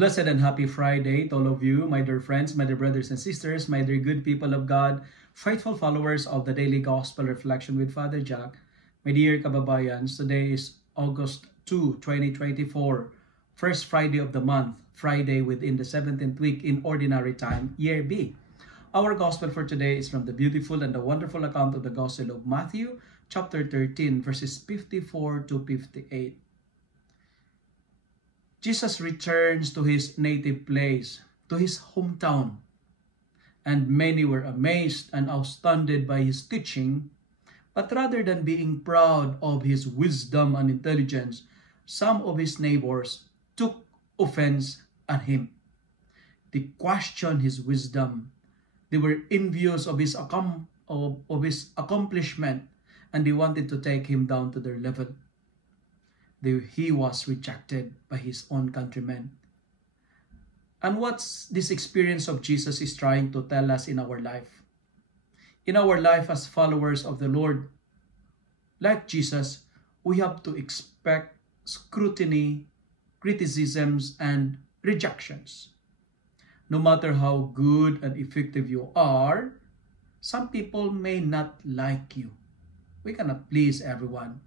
Blessed and happy Friday to all of you, my dear friends, my dear brothers and sisters, my dear good people of God, faithful followers of the Daily Gospel Reflection with Father Jack. My dear kababayans, today is August 2, 2024, first Friday of the month, Friday within the 17th week in Ordinary Time, Year B. Our Gospel for today is from the beautiful and the wonderful account of the Gospel of Matthew, chapter 13, verses 54 to 58. Jesus returns to his native place, to his hometown, and many were amazed and astounded by his teaching. But rather than being proud of his wisdom and intelligence, some of his neighbors took offense at him. They questioned his wisdom. They were envious of his accomplishment, and they wanted to take him down to their level. He was rejected by his own countrymen. And what's this experience of Jesus is trying to tell us in our life? In our life as followers of the Lord, like Jesus, we have to expect scrutiny, criticisms, and rejections. No matter how good and effective you are, some people may not like you. We cannot please everyone.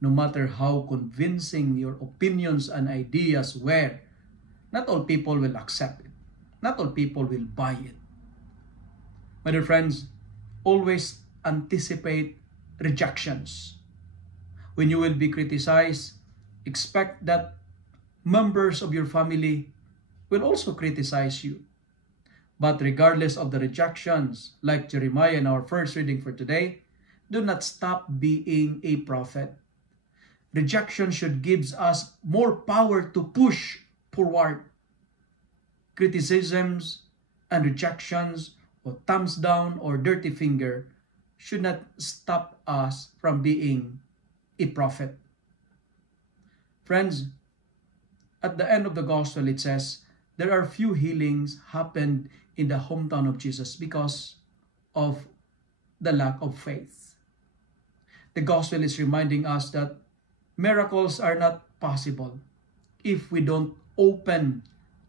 No matter how convincing your opinions and ideas were, not all people will accept it. Not all people will buy it. My dear friends, always anticipate rejections. When you will be criticized, expect that members of your family will also criticize you. But regardless of the rejections, like Jeremiah in our first reading for today, do not stop being a prophet. Rejection should give us more power to push forward. Criticisms and rejections or thumbs down or dirty finger should not stop us from being a prophet. Friends, at the end of the gospel it says, there are few healings happened in the hometown of Jesus because of the lack of faith. The gospel is reminding us that miracles are not possible if we don't open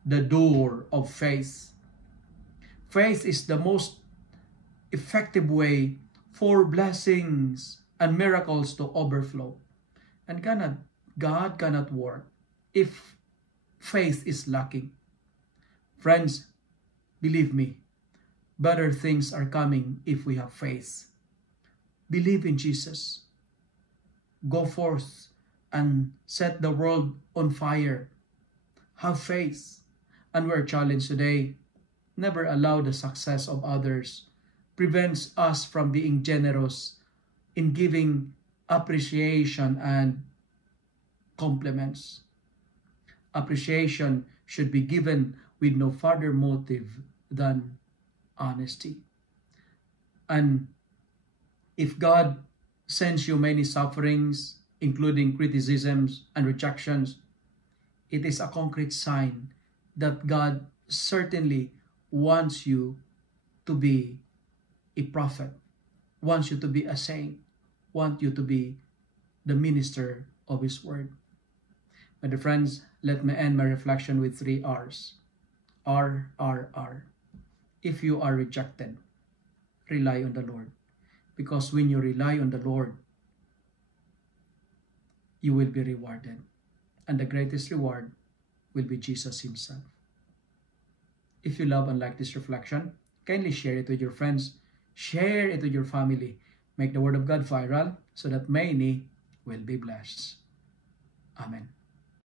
the door of faith. Faith is the most effective way for blessings and miracles to overflow. And God cannot work if faith is lacking. Friends, believe me, better things are coming if we have faith. Believe in Jesus. Go forth and set the world on fire. Have faith. And we're challenged today. Never allow the success of others prevents us from being generous in giving appreciation and compliments. Appreciation should be given with no further motive than honesty. And if God sends you many sufferings, including criticisms and rejections, it is a concrete sign that God certainly wants you to be a prophet, wants you to be a saint, wants you to be the minister of His Word. My dear friends, let me end my reflection with 3 R's. R, R, R. If you are rejected, rely on the Lord. Because when you rely on the Lord, you will be rewarded. And the greatest reward will be Jesus Himself. If you love and like this reflection, kindly share it with your friends. Share it with your family. Make the Word of God viral so that many will be blessed. Amen.